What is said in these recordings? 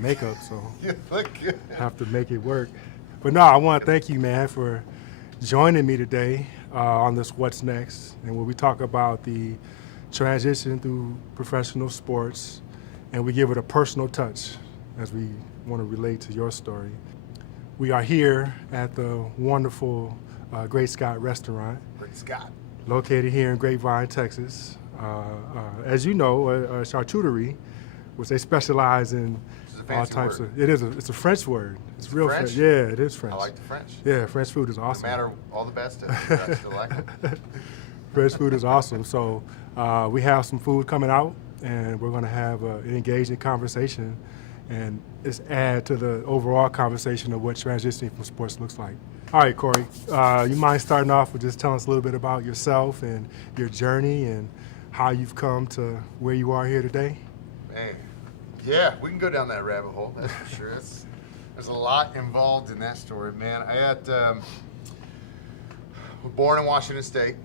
Makeup, so You look good. have to make it work. But no, I want to thank you, man, for joining me today on this What's Next, and where we talk about the transition through professional sports, and we give it a personal touch as we want to relate to your story. We are here at the wonderful Great Scott restaurant. Great Scott. Located here in Grapevine, Texas. As you know, charcuterie, which they specialize in all types word. of. It's a French word. It's real French? Yeah, it is French. I like the French. Yeah, French food is awesome. No matter all the best of it, I still like it. French food is awesome. So we have some food coming out, and we're going to have an engaging conversation, and it's add to the overall conversation of what transitioning from sports looks like. All right, Cory, you mind starting off with just telling us a little bit about yourself and your journey and how you've come to where you are here today? Man, yeah, we can go down that rabbit hole, that's for sure. There's a lot involved in that story, man. I was born in Washington State.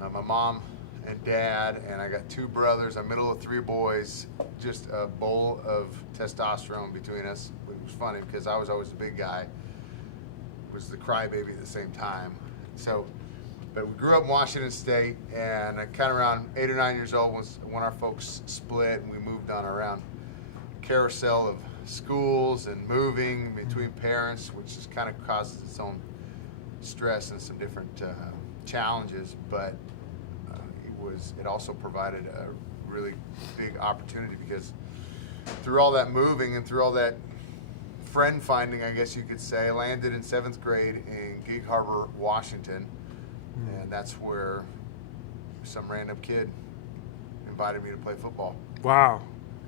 My mom and dad, and I got two brothers. I'm middle of three boys. Just a bowl of testosterone between us. It was funny because I was always the big guy. Was the crybaby at the same time. So, but we grew up in Washington State, and kind of around 8 or 9 years old was when our folks split, and we moved on around carousel of schools and moving between parents, which just kind of causes its own stress and some different challenges. But it also provided a really big opportunity because through all that moving and through all that friend finding, I guess you could say, I landed in 7th grade in Gig Harbor, Washington, and that's where some random kid invited me to play football. Wow.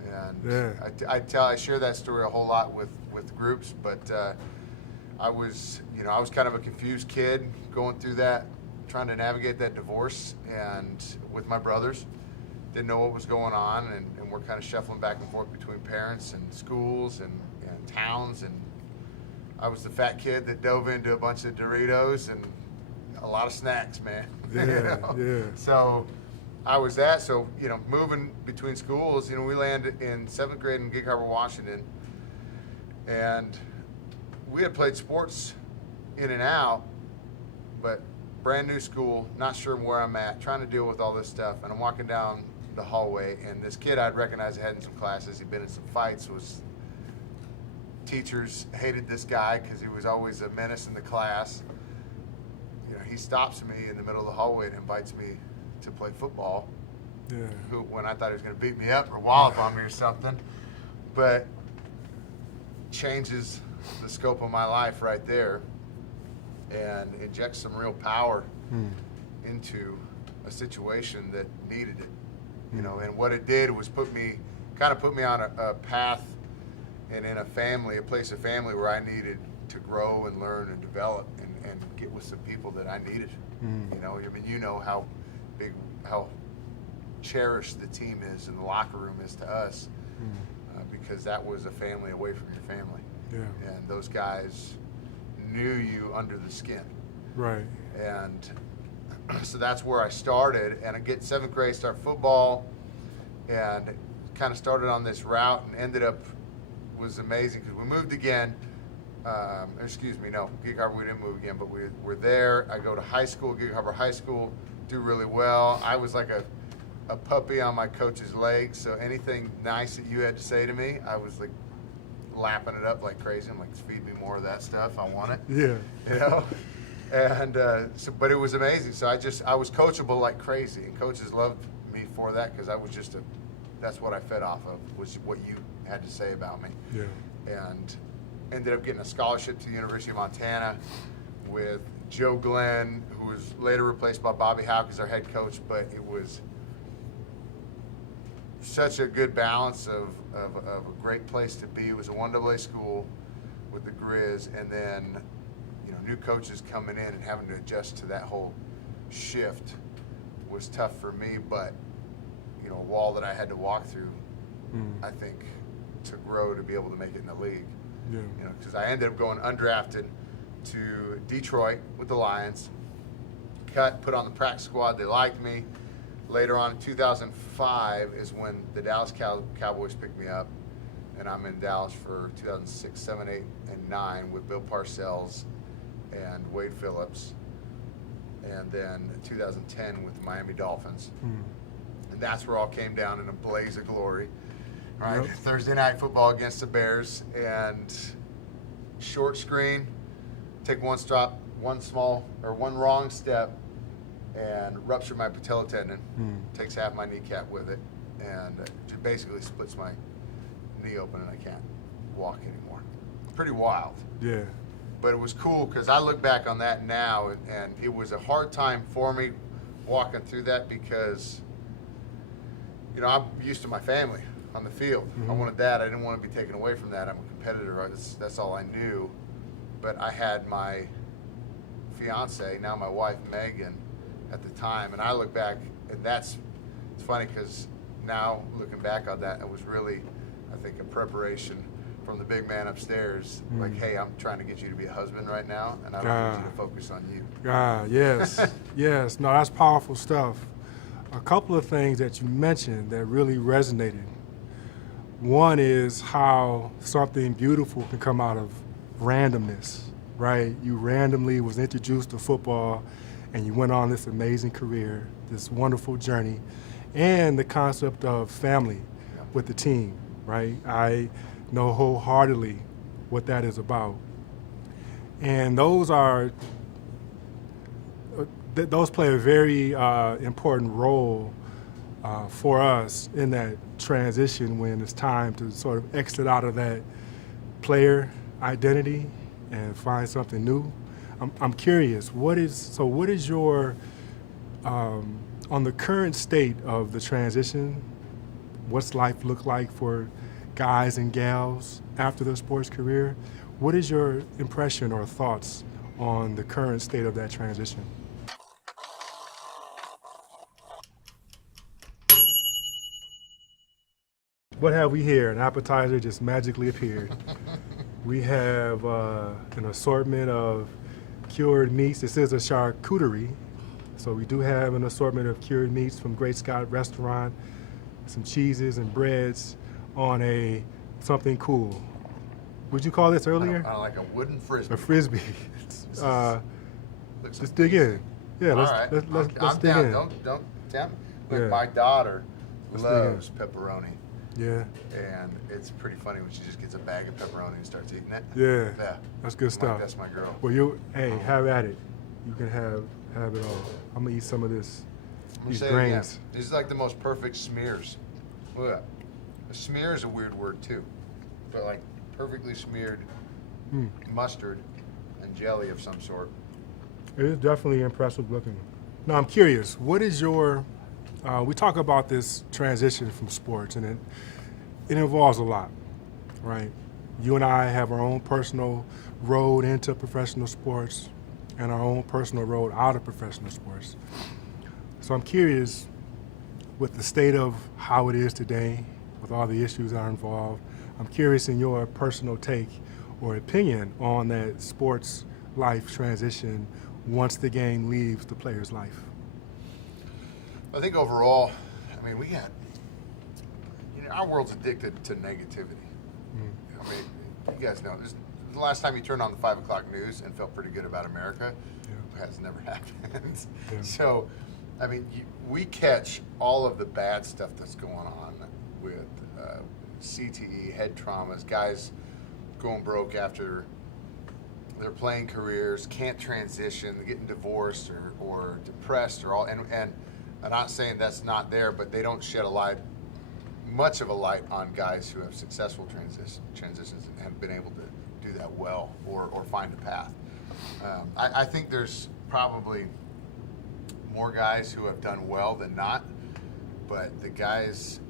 And yeah. I share that story a whole lot with groups, but I was kind of a confused kid going through that, trying to navigate that divorce, and with my brothers, didn't know what was going on, and we're kind of shuffling back and forth between parents and schools and towns, and I was the fat kid that dove into a bunch of Doritos and a lot of snacks, man. Yeah, you know? Yeah. So I was that. So, moving between schools, we landed in 7th grade in Gig Harbor, Washington, and we had played sports in and out, but brand new school, not sure where I'm at, trying to deal with all this stuff, and I'm walking down the hallway, and this kid I'd recognized had in some classes, he'd been in some fights, teachers hated this guy because he was always a menace in the class. He stops me in the middle of the hallway and invites me to play football. Yeah. When I thought he was going to beat me up or wallop on me or something, but changes the scope of my life right there and injects some real power into a situation that needed it. And what it did was put me on a path and in a place of family where I needed to grow and learn and develop and get with some people that I needed. How cherished the team is and the locker room is to us because that was a family away from your family. Yeah. And those guys knew you under the skin. Right. And so that's where I started, and I get 7th grade, start football, and kind of started on this route and ended up, was amazing because we moved again. Gig Harbor, we didn't move again, but we were there. I go to high school, Gig Harbor High School, do really well. I was like a puppy on my coach's leg, so anything nice that you had to say to me, I was like lapping it up like crazy. I'm like, feed me more of that stuff. I want it. Yeah. And but it was amazing. So I was coachable like crazy, and coaches loved me for that because I was that's what I fed off of, was what you had to say about me. Yeah. And ended up getting a scholarship to the University of Montana with Joe Glenn, who was later replaced by Bobby Houck as our head coach, but it was such a good balance of a great place to be. It was a 1AA school with the Grizz, and then new coaches coming in and having to adjust to that whole shift was tough for me, but a wall that I had to walk through, I think, to grow to be able to make it in the league. Yeah. Because I ended up going undrafted to Detroit with the Lions, put on the practice squad. They liked me. Later on in 2005 is when the Dallas Cowboys picked me up, and I'm in Dallas for 2006, 7, 8, and 9 with Bill Parcells and Wade Phillips, and then 2010 with the Miami Dolphins. And that's where all came down in a blaze of glory. Right, Yep. Thursday night football against the Bears, and short screen, take one wrong step, and rupture my patella tendon. Takes half my kneecap with it, and it basically splits my knee open, and I can't walk anymore. Pretty wild. Yeah. But it was cool because I look back on that now, and it was a hard time for me walking through that because, I'm used to my family on the field. I wanted that. I didn't want to be taken away from that. I'm a competitor. That's all I knew. But I had my fiance, now my wife, Megan, at the time. And I look back, and it's funny because now looking back on that, it was really, I think, a preparation from the big man upstairs. Like, hey, I'm trying to get you to be a husband right now, and I don't need you to focus on you. Yes. Yes. No, that's powerful stuff. A couple of things that you mentioned that really resonated. One is how something beautiful can come out of randomness, right? You randomly was introduced to football, and you went on this amazing career, this wonderful journey, and the concept of family with the team, right? I know wholeheartedly what that is about. And those play a very important role for us in that transition when it's time to sort of exit out of that player identity and find something new. I'm curious, what is your, on the current state of the transition, what's life look like for guys and gals after their sports career? What is your impression or thoughts on the current state of that transition? What have we here? An appetizer just magically appeared. We have an assortment of cured meats. This is a charcuterie, so we do have an assortment of cured meats from Great Scott Restaurant, some cheeses and breads on something cool. What'd you call this earlier? I like a wooden frisbee. A frisbee. Let's dig in. Yeah, let's dig down. in. Don't tempt me. Look, Yeah. my daughter Let's dig in. loves pepperoni. Yeah. And it's pretty funny when she just gets a bag of pepperoni and starts eating it. Yeah. That's good stuff. That's my girl. Well, have at it. You can have it all. I'm gonna eat some of this. I'm These gonna say it again. grains. These are like the most perfect smears. Look at that. A smear is a weird word too, but like perfectly smeared mustard and jelly of some sort. It is definitely impressive looking. Now I'm curious, what is your? We talk about this transition from sports, and it involves a lot, right? You and I have our own personal road into professional sports and our own personal road out of professional sports. So I'm curious, with the state of how it is today, with all the issues that are involved, I'm curious in your personal take or opinion on that sports life transition once the game leaves the player's life. I think overall, we got, our world's addicted to negativity. You guys know this. The last time you turned on the 5 o'clock news and felt pretty good about America, has never happened. Yeah. So, we catch all of the bad stuff that's going on with CTE, head traumas, guys going broke after their playing careers, can't transition, getting divorced or depressed or all, and I'm not saying that's not there, but they don't shed much of a light on guys who have successful transitions and have been able to do that well or find a path. I think there's probably more guys who have done well than not, but the guys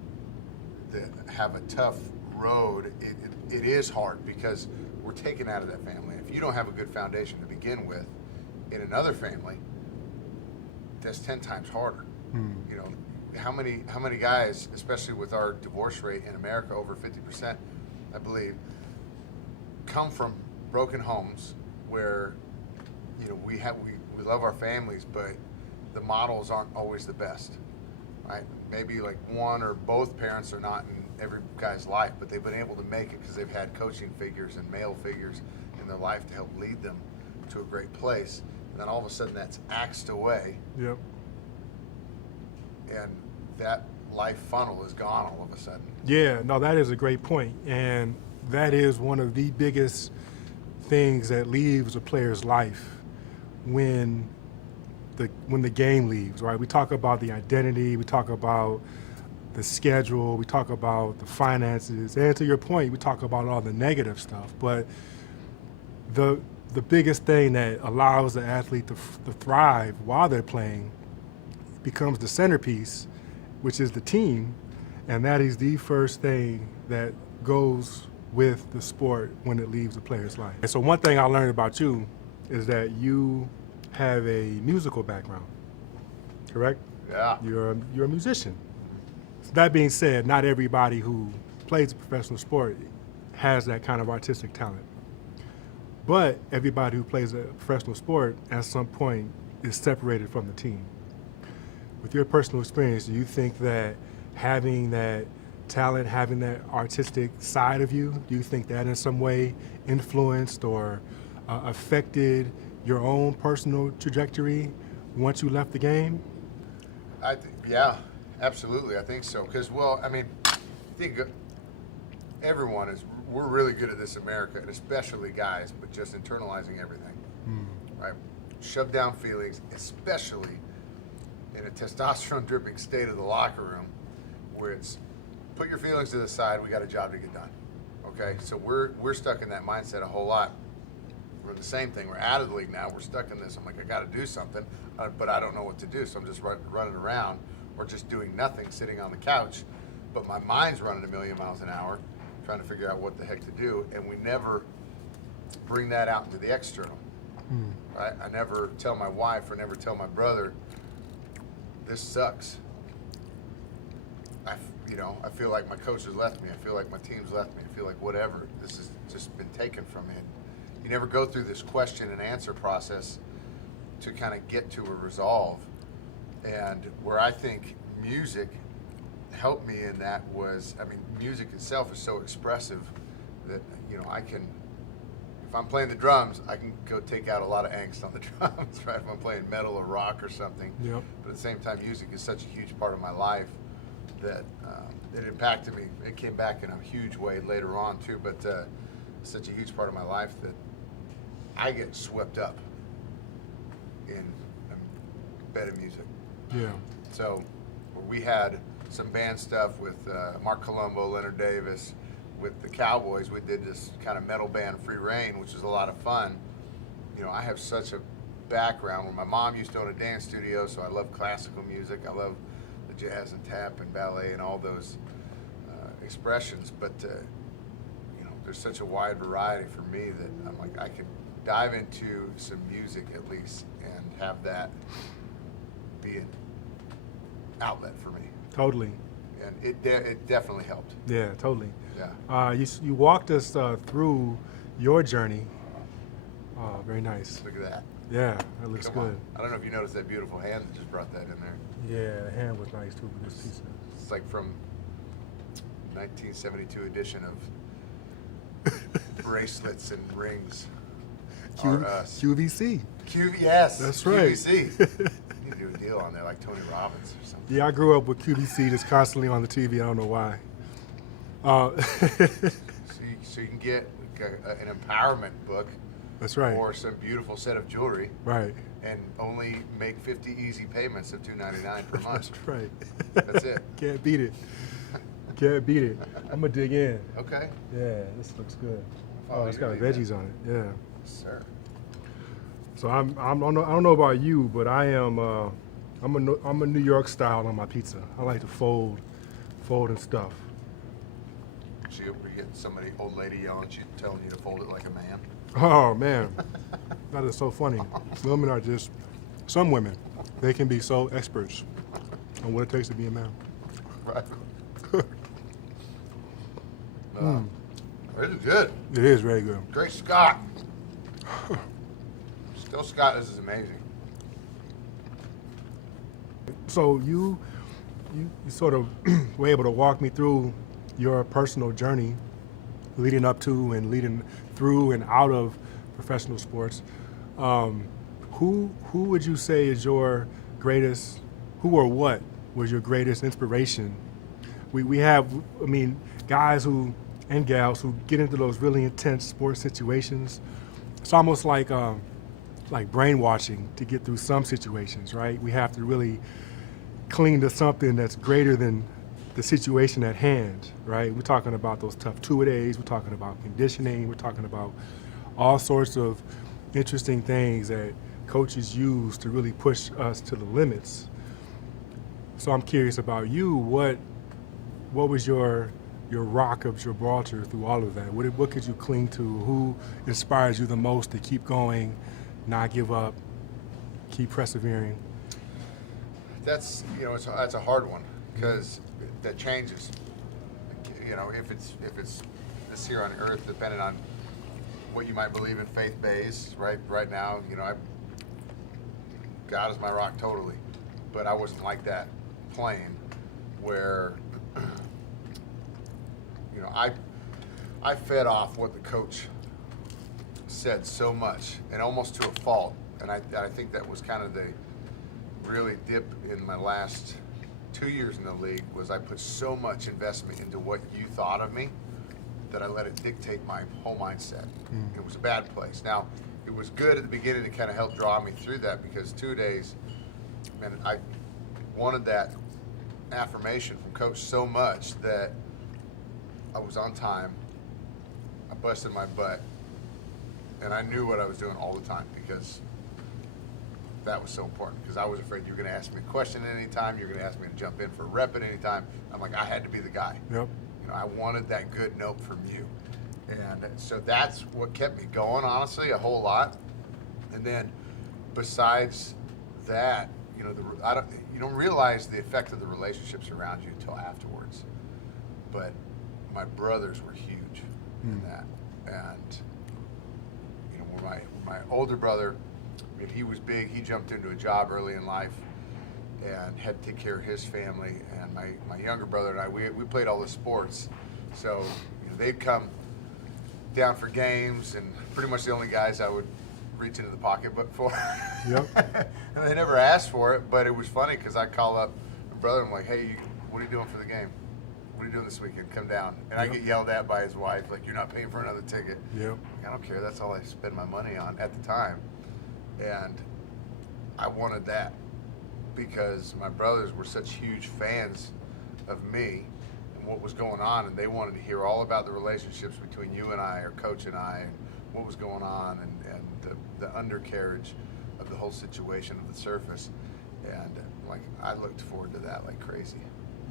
that have a tough road, it is hard because we're taken out of that family. If you don't have a good foundation to begin with in another family, that's 10 times harder. how many guys, especially with our divorce rate in America, over 50%, I believe, come from broken homes where, you know, we love our families, but the models aren't always the best, right? Maybe like one or both parents are not in every guy's life, but they've been able to make it because they've had coaching figures and male figures in their life to help lead them to a great place. And then all of a sudden that's axed away. Yep. And that life funnel is gone all of a sudden. Yeah, no, that is a great point. And that is one of the biggest things that leaves a player's life when the game leaves, right? We talk about the identity, we talk about the schedule, we talk about the finances, and to your point, we talk about all the negative stuff. But the biggest thing that allows the athlete to thrive while they're playing becomes the centerpiece, which is the team, and that is the first thing that goes with the sport when it leaves the player's life. And so one thing I learned about you is that you have a musical background, correct? Yeah. You're a musician. That being said, not everybody who plays a professional sport has that kind of artistic talent. But everybody who plays a professional sport at some point is separated from the team. With your personal experience, do you think that having that talent, having that artistic side of you, do you think that in some way influenced or affected your own personal trajectory once you left the game? Yeah, absolutely. I think so. Because, well, I mean, I think we're really good at this in America, and especially guys, but just internalizing everything, right? Shove down feelings, especially in a testosterone dripping state of the locker room where it's put your feelings to the side, we got a job to get done. Okay, so we're stuck in that mindset a whole lot. We're the same thing. We're out of the league now. We're stuck in this. I'm like, I got to do something, but I don't know what to do. So I'm just running around or just doing nothing, sitting on the couch. But my mind's running a million miles an hour, trying to figure out what the heck to do. And we never bring that out into the external. Right? I never tell my wife or never tell my brother, this sucks. I feel like my coach has left me. I feel like my team's left me. I feel like whatever. This has just been taken from me. You never go through this question and answer process to kind of get to a resolve. And where I think music helped me in that was, I mean, music itself is so expressive that, you know, I can, if I'm playing the drums, I can go take out a lot of angst on the drums, right? If I'm playing metal or rock or something. Yep. But at the same time, music is such a huge part of my life that it impacted me. It came back in a huge way later on too, but such a huge part of my life that I get swept up in a bed of music. Yeah. So we had some band stuff with Mark Colombo, Leonard Davis. With the Cowboys, we did this kind of metal band, Free Reign, which was a lot of fun. You know, I have such a background where my mom used to own a dance studio, so I love classical music. I love the jazz and tap and ballet and all those expressions. But, you know, there's such a wide variety for me that I'm like, I could dive into some music at least and have that be an outlet for me. Totally. And it definitely helped. Yeah, totally. Yeah. You walked us through your journey. Very nice. Look at that. Yeah, that looks Come good. on. I don't know if you noticed that beautiful hand that just brought that in there. Yeah, the hand was nice too with this pizza. It's like from 1972 edition of bracelets and rings. Are us. QVC. Yes. That's right. QVC. You need to do a deal on there like Tony Robbins or something. Yeah, I grew up with QVC just constantly on the TV. I don't know why. So you can get an empowerment book. That's right. Or some beautiful set of jewelry. Right. And only make 50 easy payments of $299 per month. That's right. That's it. Can't beat it. Can't beat it. I'm gonna dig in. Okay. Yeah, this looks good. Oh, Oh, it's got veggies on it. Yeah. Sir. So I don't know about you, but I'm a New York style on my pizza. I like to fold and stuff. So you get somebody, old lady yelling at you, telling you to fold it like a man. Oh man, that is so funny. Women are some women, they can be so experts on what it takes to be a man. Right. This is good. It is very good. Great Scott. Still Scott, this is amazing. So you sort of were able to walk me through your personal journey leading up to and leading through and out of professional sports. Who would you say is your greatest, who or what was your greatest inspiration? We have, I mean, guys who and gals who get into those really intense sports situations. It's almost like brainwashing to get through some situations, right? We have to really cling to something that's greater than the situation at hand, right? We're talking about those tough two-a-days, we're talking about conditioning, we're talking about all sorts of interesting things that coaches use to really push us to the limits. So I'm curious about you, what was your rock of Gibraltar through all of that? What could you cling to? Who inspires you the most to keep going, not give up, keep persevering? That's that's a hard one because that changes. If it's this here on earth, depending on what you might believe in faith-based, right? Right now, God is my rock totally, but I wasn't like that playing where I fed off what the coach said so much and almost to a fault, and I think that was kind of the really dip in my last 2 years in the league was I put so much investment into what you thought of me that I let it dictate my whole mindset. It was a bad place. Now, it was good at the beginning to kind of help draw me through that because 2 days, man, I wanted that affirmation from coach so much that I was on time, I busted my butt, and I knew what I was doing all the time because that was so important because I was afraid you were going to ask me a question at any time, you're going to ask me to jump in for a rep at any time. I'm like, I had to be the guy. Yep. I wanted that good note from you. And so that's what kept me going, honestly, a whole lot. And then besides that, you don't realize the effect of the relationships around you until afterwards. But my brothers were huge in that. And, when my older brother, he was big, he jumped into a job early in life and had to take care of his family. And my younger brother and I, we played all the sports. So they'd come down for games and pretty much the only guys I would reach into the pocketbook for. Yep. And they never asked for it, but it was funny because I'd call up my brother and I'm like, hey, what are you doing for the game? What are you doing this weekend? Come down. And I get yelled at by his wife, like, you're not paying for another ticket. Yep. I don't care. That's all I spend my money on at the time. And I wanted that because my brothers were such huge fans of me and what was going on, and they wanted to hear all about the relationships between you and I, or coach and I, and what was going on, and the undercarriage of the whole situation of the surface. And like I looked forward to that like crazy.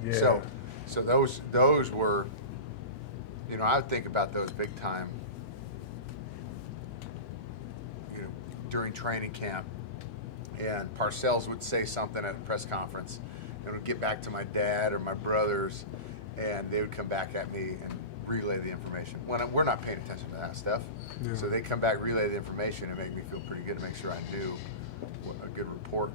Yeah. So those were, I would think about those big time, during training camp, and Parcells would say something at a press conference, and it would get back to my dad or my brothers, and they would come back at me and relay the information. We're not paying attention to that stuff, so they come back, relay the information, and make me feel pretty good to make sure I knew what a good report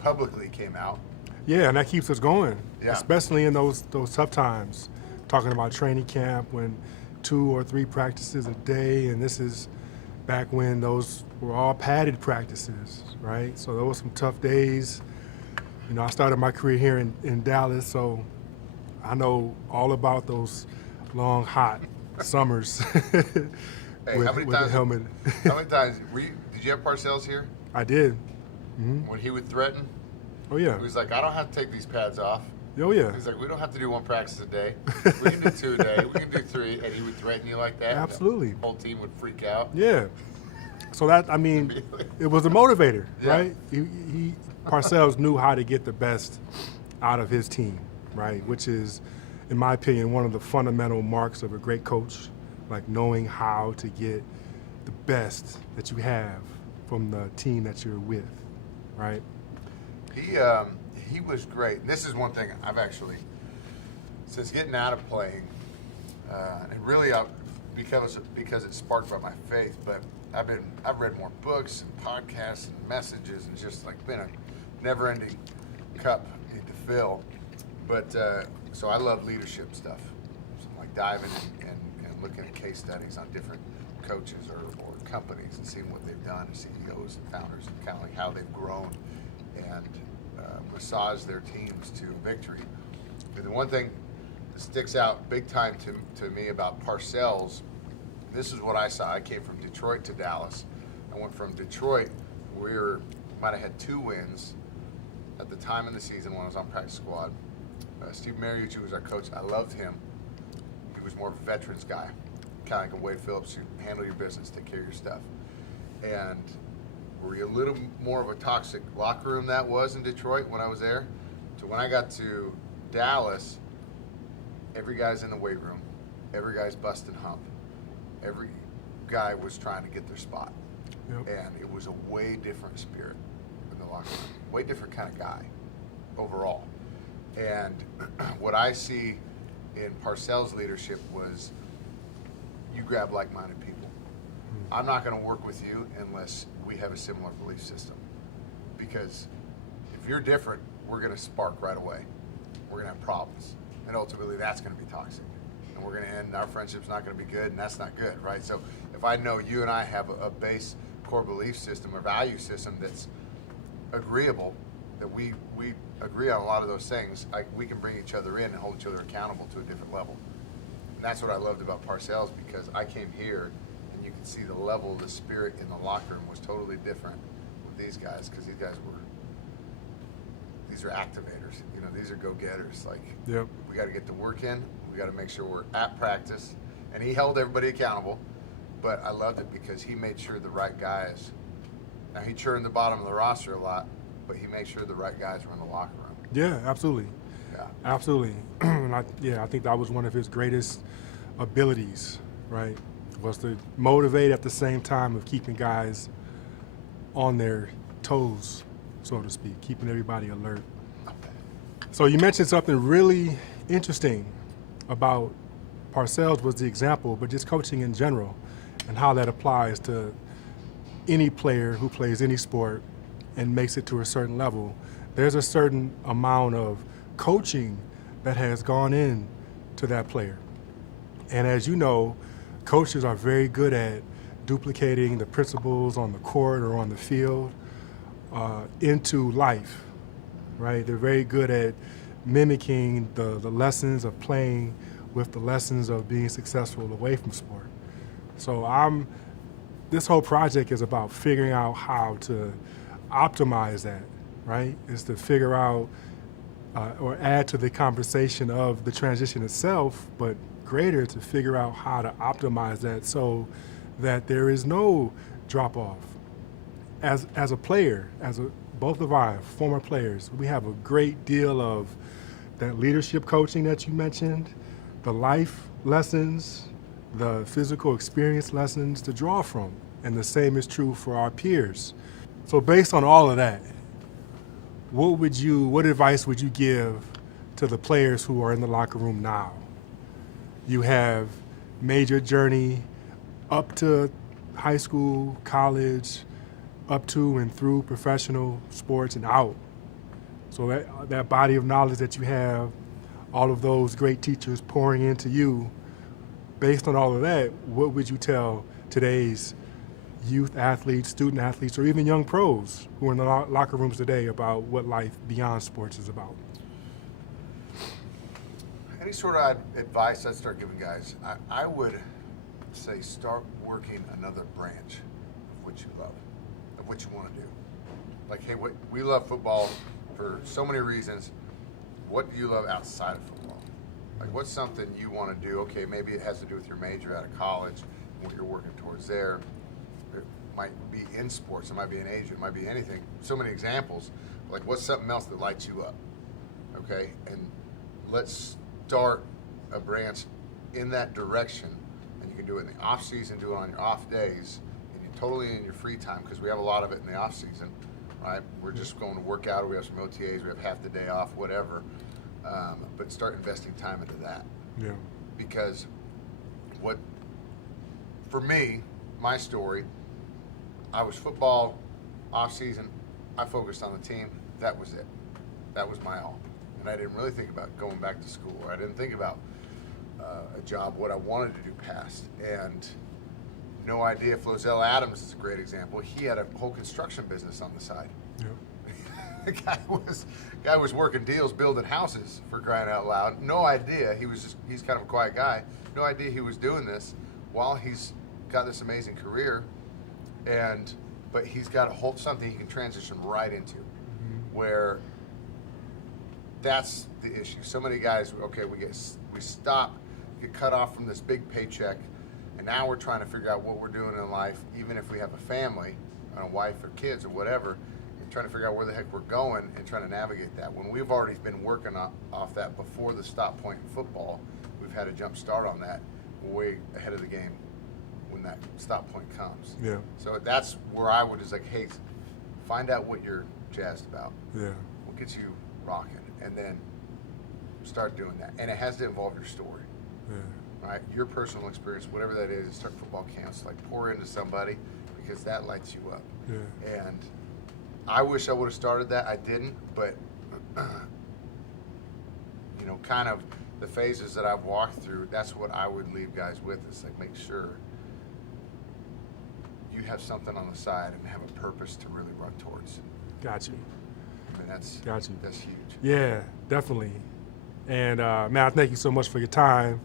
publicly came out. Yeah, and that keeps us going, Yeah. especially in those tough times. Talking about training camp when 2 or 3 practices a day, and this is back when those were all padded practices, right? So there were some tough days. I started my career here in Dallas, so I know all about those long, hot summers. Hey, with how many the times? helmet. How many times did you have Parcells here? I did. When he would threaten, Oh yeah. he was like, I don't have to take these pads off. Oh yeah. He's like, we don't have to do 1 practice a day. We can do 2 a day. We can do 3. And he would threaten you like that. Absolutely. The whole team would freak out. Yeah. So that, it was a motivator, Yeah. right? Parcells knew how to get the best out of his team, right? Which is, in my opinion, one of the fundamental marks of a great coach, like knowing how to get the best that you have from the team that you're with, right? he was great. And this is one thing I've actually, since getting out of playing, and really because it's sparked by my faith, but I've read more books and podcasts and messages, and just like been a never-ending cup to fill. But so I love leadership stuff, so like diving in and looking at case studies on different coaches or companies and seeing what they've done, CEOs and founders, and kind of like how they've grown and massaged their teams to victory. And the one thing that sticks out big time to me about Parcells, this is what I saw. I came from Detroit to Dallas. I went from Detroit, might have had 2 wins at the time in the season when I was on practice squad. Steve Mariucci was our coach. I loved him. He was more of a veterans guy, kind of like a Wade Phillips. You handle your business, take care of your stuff. And were you a little more of a toxic locker room that was in Detroit when I was there? So when I got to Dallas, every guy's in the weight room. Every guy's busting hump. Every guy was trying to get their spot. Yep. And it was a way different spirit in the locker room. Way different kind of guy overall. And what I see in Parcells' leadership was you grab like-minded people. I'm not going to work with you unless we have a similar belief system. Because if you're different, we're going to spark right away. We're going to have problems. And ultimately, that's going to be toxic. And we're going to end, our friendship's not going to be good, and that's not good, right? So if I know you and I have a base core belief system or value system that's agreeable, that we agree on a lot of those things, we can bring each other in and hold each other accountable to a different level. And that's what I loved about Parcells, because I came here and you could see the level of the spirit in the locker room was totally different with these guys, because these are activators. You know, these are go-getters. Like, Yep. we got to get the work in. We got to make sure we're at practice. And he held everybody accountable, but I loved it because he made sure the right guys. Now, he churned the bottom of the roster a lot, but he made sure the right guys were in the locker room. Yeah, absolutely. Yeah. Absolutely. And I think that was one of his greatest abilities, right? Was to motivate at the same time of keeping guys on their toes, so to speak, keeping everybody alert. So you mentioned something really interesting about Parcells was the example, but just coaching in general and how that applies to any player who plays any sport and makes it to a certain level. There's a certain amount of coaching that has gone in to that player. And as you know, coaches are very good at duplicating the principles on the court or on the field into life, right? They're very good at mimicking the lessons of playing with the lessons of being successful away from sport. So this whole project is about figuring out how to optimize that, right? Is to figure out or add to the conversation of the transition itself, but greater to figure out how to optimize that so that there is no drop off. As a player, both of our former players, we have a great deal of that leadership coaching that you mentioned, the life lessons, the physical experience lessons to draw from. And the same is true for our peers. So based on all of that, what advice would you give to the players who are in the locker room now? You have made your journey up to high school, college, up to and through professional sports and out. So that body of knowledge that you have, all of those great teachers pouring into you, based on all of that, what would you tell today's youth athletes, student athletes, or even young pros who are in the locker rooms today about what life beyond sports is about? Any sort of advice I'd start giving guys, I would say start working another branch of what you love, of what you want to do. Like, hey, we love football for so many reasons. What do you love outside of football? Like, what's something you want to do? Okay, maybe it has to do with your major out of college, what you're working towards there. It might be in sports, it might be in Asia, it might be anything. So many examples. Like, what's something else that lights you up? Okay, and let's start a branch in that direction. And you can do it in the off season, do it on your off days, and you're totally in your free time, because we have a lot of it in the off season, right? We're just going to work out, or we have some OTAs, we have half the day off, whatever. But start investing time into that. Yeah. Because for me, my story, I was football, off season, I focused on the team, that was it. That was my all. And I didn't really think about going back to school, or I didn't think about a job, what I wanted to do past. And no idea. Flozell Adams is a great example. He had a whole construction business on the side. Yeah. The guy was working deals, building houses, for crying out loud. No idea. He's kind of a quiet guy. No idea he was doing this while he's got this amazing career, but he's got something he can transition right into, where that's the issue. So many guys, okay, we stop, get cut off from this big paycheck, and now we're trying to figure out what we're doing in life, even if we have a family, a wife or kids or whatever, and trying to figure out where the heck we're going and trying to navigate that. When we've already been working off that before the stop point in football, we've had a jump start on that way ahead of the game when that stop point comes. Yeah. So that's where I would, is like, hey, find out what you're jazzed about. Yeah. What gets you rocking, and then start doing that. And it has to involve your story. Yeah. Right? Your personal experience, whatever that is, start football camps, like pour into somebody, because that lights you up. Yeah. And I wish I would have started that. I didn't, but kind of the phases that I've walked through, that's what I would leave guys with, is like, make sure you have something on the side and have a purpose to really run towards. Got you. I mean, that's huge. Yeah, definitely. And man, I thank you so much for your time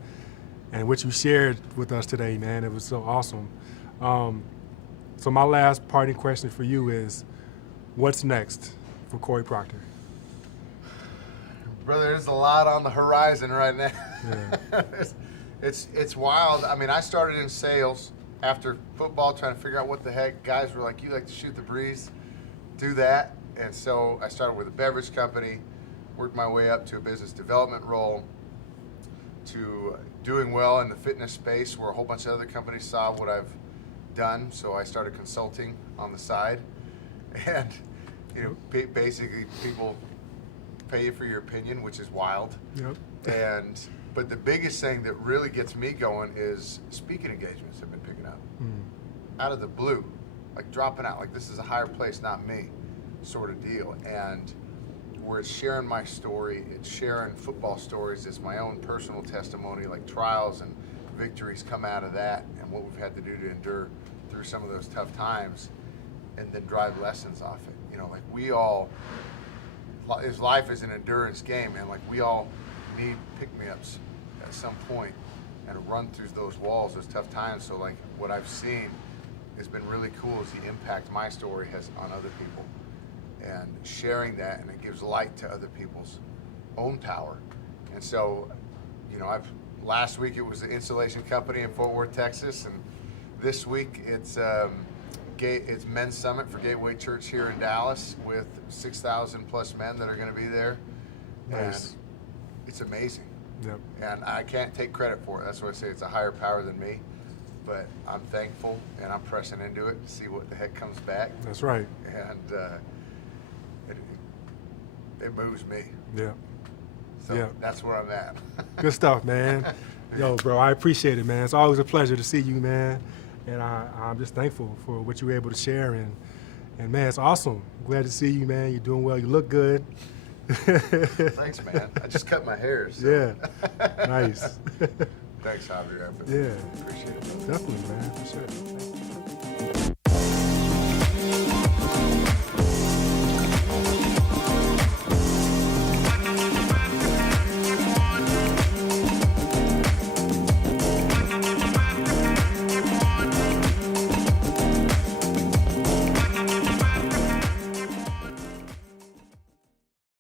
and what you shared with us today, man. It was so awesome. So my last parting question for you is, what's next for Cory Procter? Brother, there's a lot on the horizon right now. Yeah. It's wild. I mean, I started in sales after football, trying to figure out what the heck. Guys were like, you like to shoot the breeze, do that. And so I started with a beverage company, worked my way up to a business development role, to doing well in the fitness space, where a whole bunch of other companies saw what I've done. So I started consulting on the side. And basically people pay you for your opinion, which is wild. Yep. But the biggest thing that really gets me going is speaking engagements have been picking up. Out of the blue, like dropping out, like this is a higher place, not me, sort of deal. And where it's sharing my story, it's sharing football stories, it's my own personal testimony, like trials and victories come out of that, and what we've had to do to endure through some of those tough times, and then drive lessons off it. Life is an endurance game, and like we all need pick-me-ups at some point and run through those walls, those tough times. So like what I've seen has been really cool is the impact my story has on other people, and sharing that, and it gives light to other people's own power. And so, last week it was the insulation company in Fort Worth, Texas, and this week it's Men's Summit for Gateway Church here in Dallas with 6,000 plus men that are going to be there. Nice. And it's amazing. Yep. And I can't take credit for it. That's why I say it's a higher power than me. But I'm thankful, and I'm pressing into it to see what the heck comes back. That's right. And it moves me. Yeah. So Yeah. that's where I'm at. Good stuff, man. Yo, bro, I appreciate it, man. It's always a pleasure to see you, man. And I'm just thankful for what you were able to share. And man, it's awesome. Glad to see you, man. You're doing well. You look good. Thanks, man. I just cut my hair. So. Yeah. Nice. Thanks, Javier. Yeah. Appreciate it. Definitely, man. For sure.